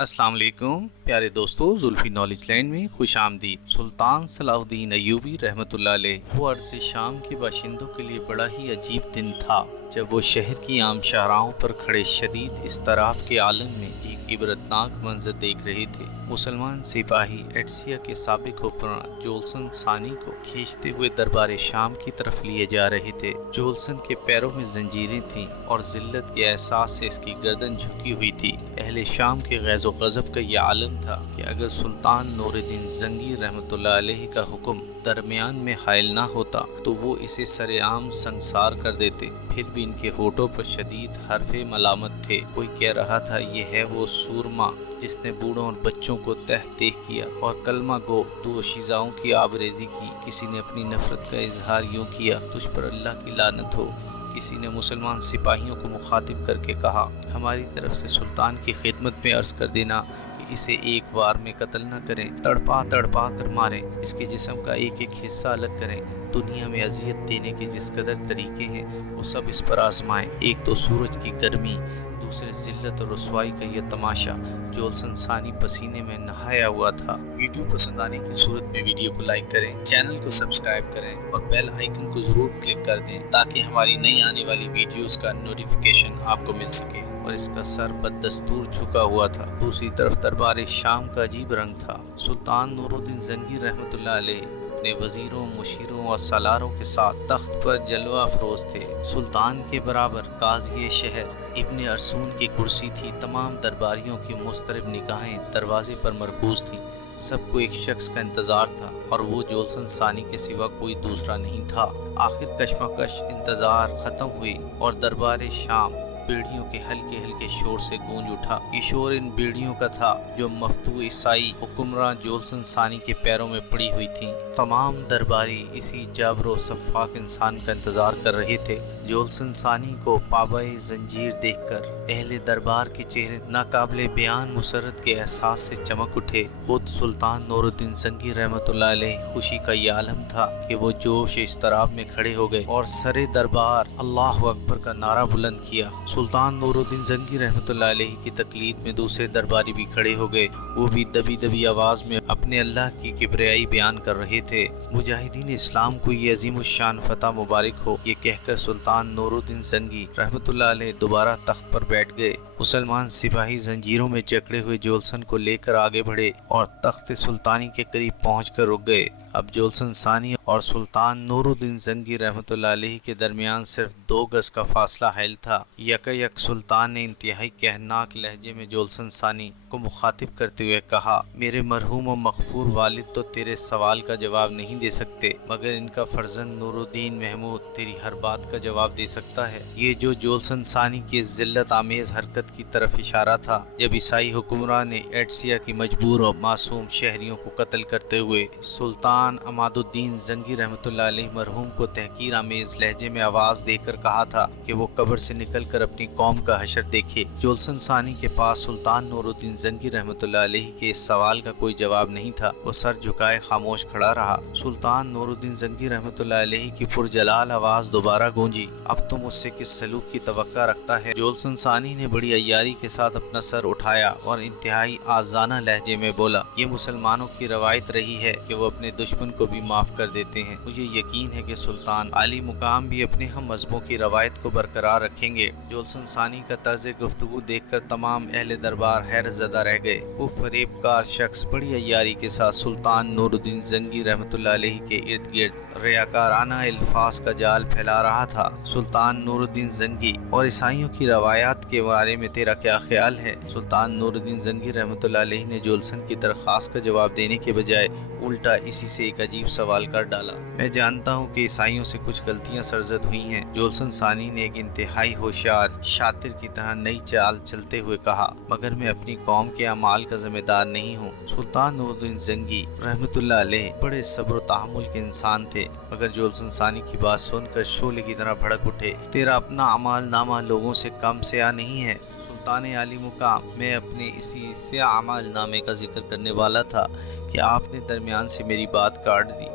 السلام علیکم پیارے دوستو، زلفی نالج لینڈ میں خوش آمدید۔ سلطان صلاح الدین ایوبی رحمۃ اللہ علیہ وہ عرض شام کے باشندوں کے لیے بڑا ہی عجیب دن تھا جب وہ شہر کی عام شاہراہوں پر کھڑے شدید اضطراب کے عالم میں ایک عبرتناک منظر دیکھ رہے تھے۔ مسلمان سپاہی ایڈسیا کے سابق حکمراں جولسن ثانی کو کھینچتے ہوئے دربار شام کی طرف لیے جا رہے تھے۔ جولسن کے پیروں میں زنجیریں تھیں اور ذلت کے احساس سے اس کی گردن جھکی ہوئی تھی۔ اہل شام کے غیظ و غضب کا یہ عالم تھا کہ اگر سلطان نور الدین زنگی رحمۃ اللہ علیہ کا حکم درمیان میں حائل نہ ہوتا تو وہ اسے سر عام سنسار کر دیتے۔ پھر بھی ان کے ہونٹوں پر شدید حرف ملامت تھے۔ کوئی کہہ رہا تھا یہ ہے وہ سورما جس نے بوڑھوں اور بچوں کو تہ تیغ کیا اور کلمہ گو دوشیزاؤں کی آبریزی کی۔ کسی نے اپنی نفرت کا اظہار یوں کیا، تجھ پر اللہ کی لعنت ہو۔ کسی نے مسلمان سپاہیوں کو مخاطب کر کے کہا، ہماری طرف سے سلطان کی خدمت میں عرض کر دینا کہ اسے ایک وار میں قتل نہ کریں، تڑپا تڑپا کر ماریں، اس کے جسم کا ایک ایک حصہ الگ کریں۔ دنیا میں اذیت دینے کے جس قدر طریقے ہیں وہ سب اس پر آزمائیں۔ ایک تو سورج کی گرمی، دوسرے ذلت اور رسوائی کا یہ تماشا۔ جولسن ثانی پسینے میں نہایا ہوا تھا۔ ویڈیو پسند آنے کی صورت میں ویڈیو کو لائک کریں، چینل کو سبسکرائب کریں اور بیل آئیکن کو ضرور کلک کر دیں تاکہ ہماری نئی آنے والی ویڈیوز کا نوٹیفیکیشن آپ کو مل سکے۔ اور اس کا سر بددستور جھکا ہوا تھا۔ دوسری طرف دربار شام کا عجیب رنگ تھا۔ سلطان نور الدین زنگی رحمۃ اللہ علیہ اپنے وزیروں، مشیروں اور سالاروں کے ساتھ تخت پر جلوہ افروز تھے۔ سلطان کے برابر قاضی شہر ابن ارسون کی کرسی تھی۔ تمام درباریوں کی مضطرب نگاہیں دروازے پر مرکوز تھیں۔ سب کو ایک شخص کا انتظار تھا اور وہ جولسن ثانی کے سوا کوئی دوسرا نہیں تھا۔ آخر کشمکش انتظار ختم ہوئی اور دربار شام بیڑیوں کے ہلکے ہلکے شور سے گونج اٹھا۔ یہ شور ان بیڑیوں کا تھا جو مفتوح عیسائی حکمراں جولسن ثانی کے پیروں میں پڑی ہوئی تھیں۔ تمام درباری اسی جابر و شفاق انسان کا انتظار کر رہے تھے۔ جولسن ثانی کو پابائے زنجیر دیکھ کر اہل دربار کے چہرے ناقابل بیان مسرت کے احساس سے چمک اٹھے۔ خود سلطان نور الدین زنگی رحمۃ اللہ علیہ خوشی کا یہ عالم تھا کہ وہ جوش اضطراب میں کھڑے ہو گئے اور سر دربار اللہ اکبر کا نعرہ بلند کیا۔ سلطان نور الدین زنگی رحمۃ اللہ علیہ کی تقلید میں دوسرے درباری بھی کھڑے ہو گئے۔ وہ بھی دبی دبی آواز میں اپنے اللہ کی کبریائی بیان کر رہے تھے۔ مجاہدین اسلام کو یہ عظیم الشان فتح مبارک ہو، یہ کہہ کر سلطان نور الدین زنگی رحمۃ اللہ علیہ دوبارہ تخت پر بیٹھ گئے۔ مسلمان سپاہی زنجیروں میں جکڑے ہوئے جولسن کو لے کر آگے بڑھے اور تخت سلطانی کے قریب پہنچ کر رک گئے۔ اب جولسن ثانی اور سلطان نور الدین زنگی رحمۃ اللہ علیہ کے درمیان صرف 2 گز کا فاصلہ حائل تھا۔ یک سلطان نے انتہائی کہرناک لہجے میں جولسن ثانی کو مخاطب کرتے ہوئے کہا، میرے مرحوم و مغفور والد تو تیرے سوال کا جواب نہیں دے سکتے، مگر ان کا فرزند نور الدین محمود تیری ہر بات کا جواب دے سکتا ہے۔ یہ جو جولسن ثانی کی ذلت آمیز حرکت کی طرف اشارہ تھا جب عیسائی حکمراں نے ایڈسیا کی مجبور اور معصوم شہریوں کو قتل کرتے ہوئے سلطان عماد الدین زنگی رحمۃ اللہ علیہ مرحوم کو تحقیر آمیز لہجے میں آواز دے کر کہا تھا کہ وہ قبر سے نکل کر اپنی قوم کا حشر دیکھے۔ جولسن ثانی کے پاس سلطان نور الدین زنگی رحمۃ اللہ علیہ کے اس سوال کا کوئی جواب نہیں تھا۔ وہ سر جھکائے خاموش کھڑا رہا۔ سلطان نور الدین زنگی رحمۃ اللہ علیہ کی پرجلال آواز دوبارہ گونجی، اب تو مجھ سے کس سلوک کی توقع رکھتا ہے؟ جولسن ثانی نے بڑی عیاری کے ساتھ اپنا سر اٹھایا اور انتہائی آزادانہ لہجے میں بولا، یہ مسلمانوں کی روایت رہی ہے کہ وہ اپنے دشمن کو بھی معاف کر دیتے ہیں۔ مجھے یقین ہے کہ سلطان عالی مقام بھی اپنے ہم مذہبوں کی روایت کو برقرار رکھیں گے۔ جولسن ثانی کا طرز گفتگو دیکھ کر تمام اہل دربار حیرت زدہ رہ گئے۔ وہ فریب کار شخص بڑی عیاری کے ساتھ سلطان نور الدین زنگی رحمۃ اللہ علیہ کے ارد گرد ریاکارانہ الفاظ کا جال پھیلا رہا تھا۔ سلطان نور الدین زنگی اور عیسائیوں کی روایات کے بارے میں تیرا کیا خیال ہے؟ سلطان نور الدین زنگی رحمۃ اللہ علیہ نے جولسن کی درخواست کا جواب دینے کے بجائے الٹا اسی سے ایک عجیب سوال کر ڈالا۔ میں جانتا ہوں کہ عیسائیوں سے کچھ غلطیاں سرزد ہوئی ہیں، جولسن ثانی نے ایک انتہائی ہوشیار شاطر کی طرح نئی چال چلتے ہوئے کہا، مگر میں اپنی قوم کے اعمال کا ذمہ دار نہیں ہوں۔ سلطان نور الدین زنگی رحمۃ اللہ علیہ بڑے صبر و تحمل کے انسان تھے، مگر جولسن ثانی کی بات سن کر شعلے کی طرح بھڑک اٹھے، تیرا اپنا اعمال نامہ لوگوں سے کم سیاہ نہیں ہے۔ سلطان عالی مقام، میں اپنے اسی سیاہ اعمال نامے کا ذکر کرنے والا تھا کہ آپ نے درمیان سے میری بات کاٹ دی۔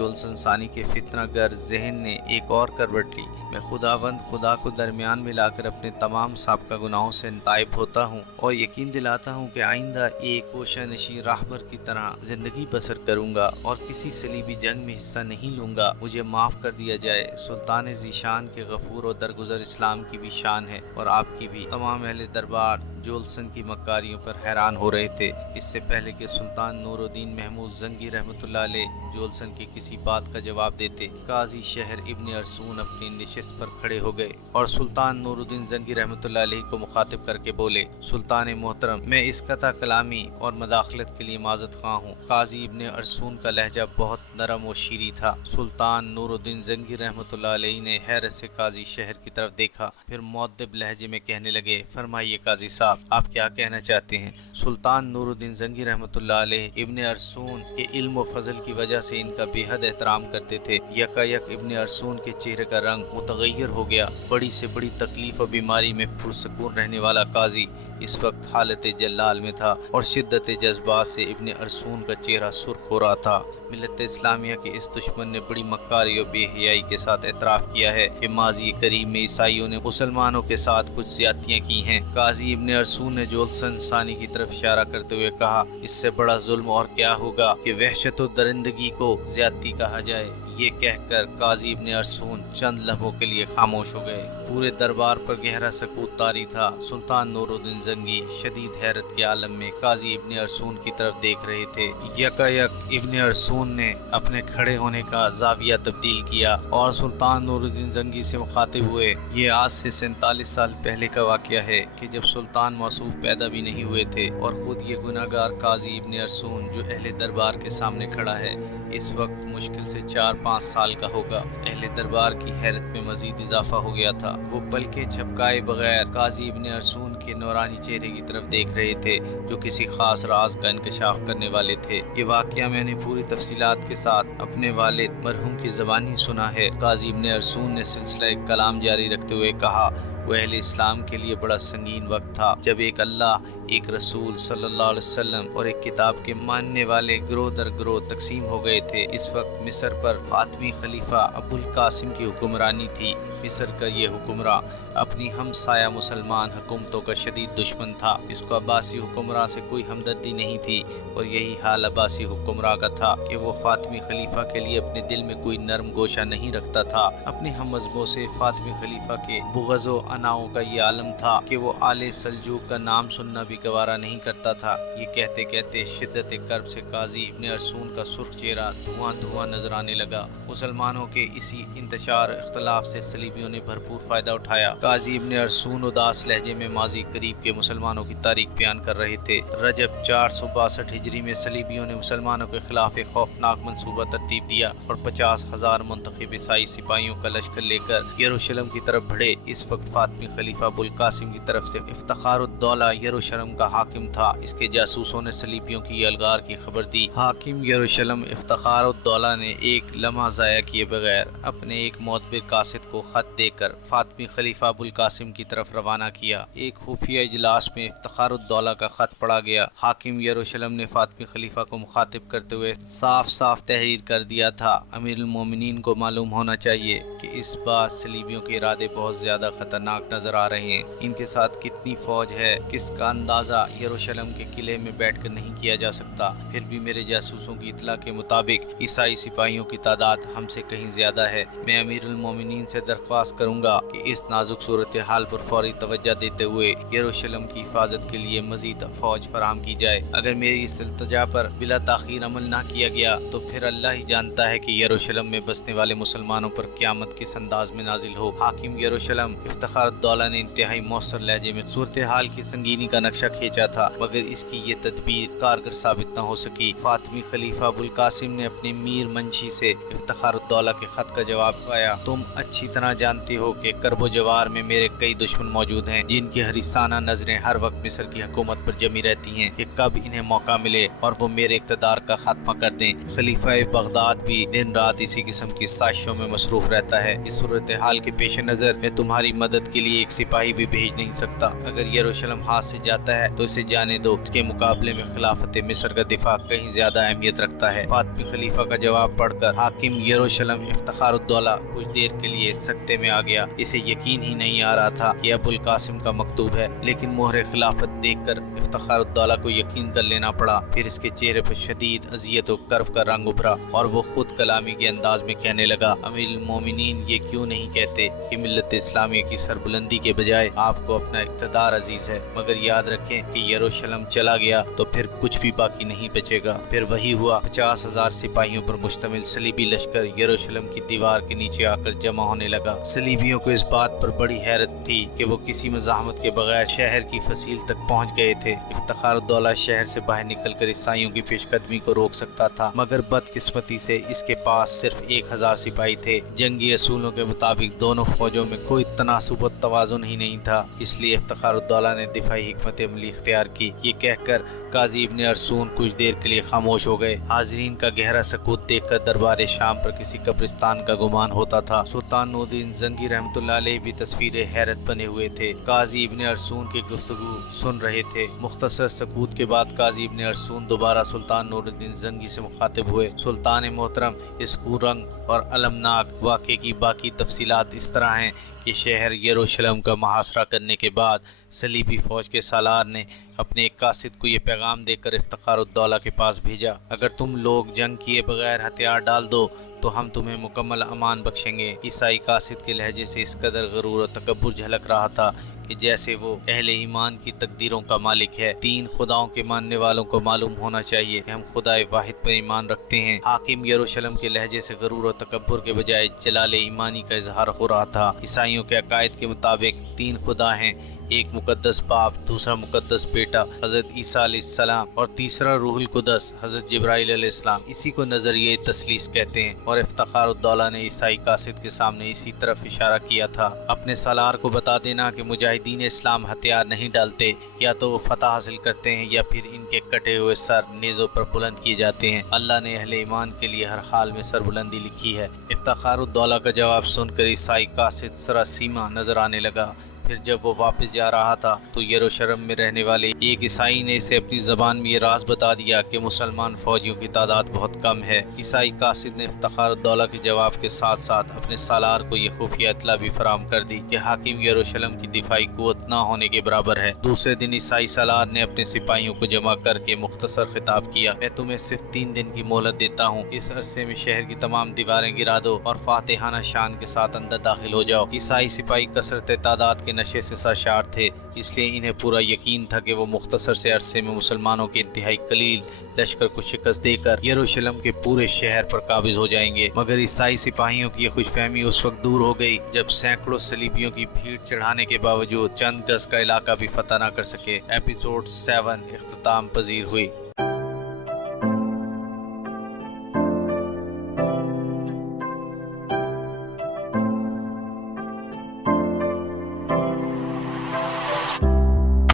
जोलसन सानी के फितना गर जहन ने एक और करवट ली। मैं खुदावंद खुदा को दरमियान में लाकर अपने तमाम साबका गुनाहों से ताइब होता हूँ और यकीन दिलाता हूँ कि आइंदा एक कोशानशी राहबर की तरह जिंदगी बसर करूँगा और किसी सलीबी जंग में हिस्सा नहीं लूँगा। मुझे माफ़ कर दिया जाए। सुल्तान ज़ीशान के गफूर और दरगुजर इस्लाम की भी शान है और आपकी भी। तमाम अहले दरबार जोलसन की मक्कारियों पर हैरान हो रहे थे। इससे पहले कि सुल्तान नूरुद्दीन महमूद जंगी रहमतुल्लाह अलैह जोलसन की किसी बात का जवाब देते, काजी शहर इब्न अरसून अपनी निशिस्त पर खड़े हो गए और सुल्तान नूरुद्दीन जंगी रहमतुल्लाह अलैह को मुखातिब करके बोले, सुल्तान मोहतरम, मैं इस कता कलामी और मदाखलत के लिए माजरत ख्वाह हूँ। काजी इब्न अरसून का लहजा बहुत नरम और शीरी था। सुल्तान नूरुद्दीन जंगी रहमतुल्लाह अलैह ने हैरत से काजी शहर की तरफ देखा, फिर मुअद्दब लहजे में कहने लगे, फरमाइए काजी साहब, आप क्या कहना चाहते हैं? सुल्तान नूरुद्दीन जंगी रहमतुल्लाह अलैह इब्न अरसून के इल्म व फजल की वजह से इनका बेहद एहतराम करते थे। यकायक इब्न अरसून के चेहरे का रंग मुतगय्यर हो गया। बड़ी से बड़ी तकलीफ और बीमारी में पुरसकून रहने वाला काजी इस वक्त हालत जलाल में था और शिद्दत जज्बात से इब्न अरसून का चेहरा सुर्ख हो रहा था। मिल्लत इस्लामिया के इस दुश्मन ने बड़ी मक्कारी और बेहयाई के साथ एतराफ़ किया है कि माजी करीब में ईसाइयों ने मुसलमानों के साथ कुछ ज्यादतियाँ की हैं। काजी इब्न अरसून ने जोलसन सानी की तरफ इशारा करते हुए कहा, इससे बड़ा जुल्म और क्या होगा कि वहशत और दरिंदगी को ज्यादती कहा जाए। ये कहकर काजी इब्न अरसून चंद लम्हों के लिए खामोश हो गए। पूरे दरबार पर गहरा सकूत तारी था। सुल्तान नूरुद्दीन जंगी शदीद हैरत के आलम में काजी इब्न अरसून की तरफ देख रहे थे। यकायक इब्न अरसून ने अपने खड़े होने का जाविया तब्दील किया और सुल्तान नूरुद्दीन जंगी से मुखातिब हुए। ये आज से 47 साल पहले का वाक़या है कि जब सुल्तान मौसूफ पैदा भी नहीं हुए थे और खुद ये गुनाहगार काजी इब्न अरसून जो अहले दरबार के सामने खड़ा है इस वक्त मुश्किल से 4-5 साल का होगा। अहले दरबार की हैरत में मजीद इजाफा हो गया था। वो पलके झपकाए बगैर काजी इब्न अरसून के नूरानी चेहरे की तरफ देख रहे थे जो किसी खास राज का इंकशाफ करने वाले थे। ये वाकया मैंने पूरी तफसीलात के साथ अपने वालिद मरहूम की ज़बानी सुना है। काजी इब्न अरसून ने सिलसिला कलाम जारी रखते हुए कहा, वो अहले इस्लाम के लिए बड़ा संगीन वक्त था जब एक अल्लाह, एक रसूल सल्लल्लाहु अलैहि वसल्लम और एक किताब के मानने वाले ग्रोह दर ग्रोह तकसीम हो गए थे। इस वक्त मिस्र पर फातमी खलीफा अबुल कासिम की हुक्मरानी थी। मिस्र का ये हुक्मरां अपनी हमसाया मुसलमान हुकूमतों का शदीद दुश्मन था। इसको अब्बासी हुक्मरां से कोई हमदर्दी नहीं थी और यही हाल अब्बासी हुक्मरां का था कि वो फातमी खलीफा के लिए अपने दिल में कोई नरम गोशा नहीं रखता था। अपने हम मज़हबों से फातमी खलीफा के बुग़ज़ो अनाओं का ये आलम था कि वो आले सल्जूक का नाम सुनना भी गवारा नहीं करता था। ये कहते कहते शिद्दत कर्ब से काजी इब्न अरसून का सुर्ख चेहरा धुआं धुआं नजर आने लगा। मुसलमानों के इसी इंतशार इख्तलाफ से सलीबियों ने भरपूर फ़ायदा उठाया। काजी इब्न अरसून उदास लहजे में माजी करीब के मुसलमानों की तारीख बयान कर रहे थे। रजब 462 हिजरी में सलीबियों ने मुसलमानों के खिलाफ एक खौफनाक मंसूबा तरतीब दिया और 50,000 मुंतखब ईसाई सिपाहियों का लश्कर लेकर यरूशलेम की तरफ बढ़े। इस वक्त फातमी खलीफा अबुल कासिम की तरफ से इफ्तिखारुद्दौला यरूशलेम का हाकिम था। इसके जासूसों ने सलीबियों की अलगार की खबर दी। हाकिम यरूशलेम इफ्तिखारुद्दौला ने एक लम्हा ज़ाया किए बगैर अपने एक मोतबर कासिद को खत देकर फातमी खलीफा अबुल कासिम की तरफ रवाना किया। एक खुफिया इजलास में इफ्तिखारुद्दौला का खत पढ़ा गया। हाकिम यरूशलेम ने फातमी खलीफा को मुखातिब करते हुए साफ साफ तहरीर कर दिया था, अमीरुल मोमिनीन को मालूम होना चाहिए कि इस बार सलीबियों के इरादे बहुत ज्यादा खतरनाक नजर आ रहे हैं। इनके साथ कितनी फौज है किसका अंदाजा यरूशलेम के किले में बैठकर नहीं किया जा सकता। फिर भी मेरे जासूसों की इतला के मुताबिक ईसाई सिपाहियों की तादाद हमसे कहीं ज्यादा है। मैं अमीरुल मोमिनीन से दरख्वास्त करूंगा कि इस नाजुक सूरत हाल पर फौरी तवज्जो देते हुए यरूशलेम की हिफाजत के लिए मजीद फौज फराहम की जाए। अगर मेरी इस इल्तिजा पर बिला ताखीर अमल न किया गया तो फिर अल्लाह ही जानता है कि यरूशलेम में बसने वाले मुसलमानों पर क़यामत किस अंदाज में नाजिल हो। हाकिम यरूशलेम इफ्तिखारुद्दौला ने इंतहाई मौसर लहजे में सूरत हाल की संगीनी का नक्शा खींचा था, मगर इसकी ये तदबीर कारगर साबित न हो सकी। फातमी खलीफा अबुल कासिम ने अपने मीर मंशी से इफ्तिखारुद्दौला के खत का जवाब पाया, तुम अच्छी तरह जानते हो कि करबो जवार में मेरे कई दुश्मन मौजूद हैं जिनकी हर मुदर्रिसाना नजरें हर वक्त मिस्र की हुकूमत पर जमी रहती हैं कि कब इन्हें मौका मिले और वो मेरे इक़्तिदार का खात्मा कर दें। खलीफा बगदाद भी दिन रात इसी किस्म की साजिशों में मसरूफ रहता है। इस सूरत हाल के पेश नज़र मैं तुम्हारी मदद के लिए एक सिपाही भी भेज नहीं सकता। अगर यरूशलेम हाथ से जाता है तो इसे जाने दो, इसके मुकाबले में खिलाफत मिस्र का दिफा कहीं ज्यादा अहमियत रखता है। फातिमी खलीफा का जवाब पढ़कर हाकिम यरूशलेम इफ्तिखारुद्दौला कुछ देर के लिए सकते में आ गया। इसे यकीन ही नहीं आ रहा था कि अबुल कासिम का मकतूब है, लेकिन मोहर खिलाफत देखकर इफ्तिखारुद्दौला को यकीन कर लेना पड़ा। फिर इसके चेहरे पर शदीद अजियत और कर्ब का रंग उभरा और वो खुद कलामी के अंदाज में कहने लगा, अमीरुल मोमिनीन ये क्यों नहीं कहते कि मिल्लत इस्लामिया की सरबुलंदी के बजाय आपको अपना इक़्तिदार अजीज है, मगर याद रखें कि यरूशलेम चला गया तो फिर कुछ भी बाकी नहीं बचेगा। फिर वही हुआ। 50,000 सिपाहियों पर मुश्तमिल सलीबी लश्कर यरूशलेम की दीवार के नीचे आकर जमा होने लगा। सलीबियों को इस बात पर बड़ी हैरत थी कि वो किसी मज़ाहमत के बगैर शहर की फसील तक पहुंच गए थे। इफ्तिखारुद्दौला शहर से बाहर निकलकर ईसाइयों की पेशकदमी को रोक सकता था, मगर बदकिस्मती से इसके पास सिर्फ 1,000 सिपाही थे। जंगी असूलों के मुताबिक दोनों फौजों में कोई तनासुब और तवाज़ुन ही नहीं था। इसलिए इफ्तिखारुद्दौला ने दिफाई हिकमत अमली इख्तियार की। ये कहकर काजी इब्न अरसून कुछ देर के लिए खामोश हो गए। हाज़रीन का गहरा सकूत देखकर दरबार शाम पर किसी कब्रिस्तान का गुमान होता था। सुल्तान नूरुद्दीन जंगी रहमतुल्लाह अलैह भी तस्वीर हैरत बने हुए थे। काजी इब्न अरसून की गुफ्तगू सुन रहे थे। मुख्तसर सकूत के बाद काजी इब्न अरसून दोबारा सुल्तान नूरुद्दीन जंगी से मुखातिब हुए। सुल्तान मोहतरम, इस कुरंग और अलमनाक वाक़े की बाकी तफसीलात इस तरह हैं कि शहर यरूशलेम का मुहासरा करने के बाद सलीबी फ़ौज के सालार ने अपने एक कासिद को ये पैगाम देकर इफ्तिखारुद्दौला के पास भेजा, अगर तुम लोग जंग किए बगैर हथियार डाल दो तो हम तुम्हें मुकम्मल अमान बख्शेंगे। ईसाई कासिद के लहजे से इस कदर गरूर और तकब्बुर झलक रहा था कि जैसे वो अहले ईमान की तकदीरों का मालिक है। 3 खुदाओं के मानने वालों को मालूम होना चाहिए कि हम खुदाए वाहिद पर ईमान रखते हैं। हाकिम यरूशलेम के लहजे से गरूर और तकब्बुर के बजाय जलाल ईमानी का इजहार हो रहा था। ईसाइयों के अकायद के मुताबिक 3 खुदा हैं, एक मुकद्दस बाप, दूसरा मुकद्दस बेटा हज़रत ईसा अलैहिस्सलाम और तीसरा रूहुल कुदस हज़रत जिब्राइल अलैहिस्सलाम। इसी को नज़रिए तस्लीस कहते हैं। और इफ्तिखारुद्दौला ने ईसाई कासिद के सामने इसी तरफ इशारा किया था। अपने सालार को बता देना कि मुजाहिदीन इस्लाम हथियार नहीं डालते, या तो वो फतह हासिल करते हैं या फिर इनके कटे हुए सर नेज़ों पर बुलंद किए जाते हैं। अल्लाह ने अहले ईमान के लिए हर हाल में सरबुलंदी लिखी है। इफ्तिखारुद्दौला का जवाब सुनकर ईसाई कासिद सरासीमा नजर आने लगा। फिर जब वो वापस जा रहा था तो यरूशलेम में रहने वाले एक ईसाई ने इसे अपनी ज़बान में ये राज बता दिया कि मुसलमान फौजियों की तादाद बहुत कम है। ईसाई कासिद ने इफ्तिखारुद्दौला के जवाब के साथ साथ अपने सालार को ये खुफिया इत्तला भी फराहम कर दी कि हाकिम यरूशलेम की दिफाई कुव्वत न होने के बराबर है। दूसरे दिन ईसाई सालार ने अपने सिपाहियों को जमा करके मुख्तसर खिताब किया, मैं तुम्हें सिर्फ 3 दिन की मोहलत देता हूँ। इस अरसे में शहर की तमाम दीवारें गिरा दो और फातिहाना शान के साथ अंदर दाखिल हो जाओ। ईसाई सिपाही कसरत तादाद के नशे से सरशार थे, इसलिए इन्हें पूरा यकीन था कि वो मुख्तसर से अरसे में मुसलमानों के इंतहाई कलील लश्कर को शिकस्त देकर यरूशलेम के पूरे शहर पर काबिज हो जाएंगे। मगर ईसाई सिपाहियों की खुशफहमी उस वक्त दूर हो गई जब सैकड़ों सलीबियों की भीड़ चढ़ाने के बावजूद चंद गज का इलाका भी फतह न कर सके। एपिसोड 7 इख्तिताम पजीर हुई।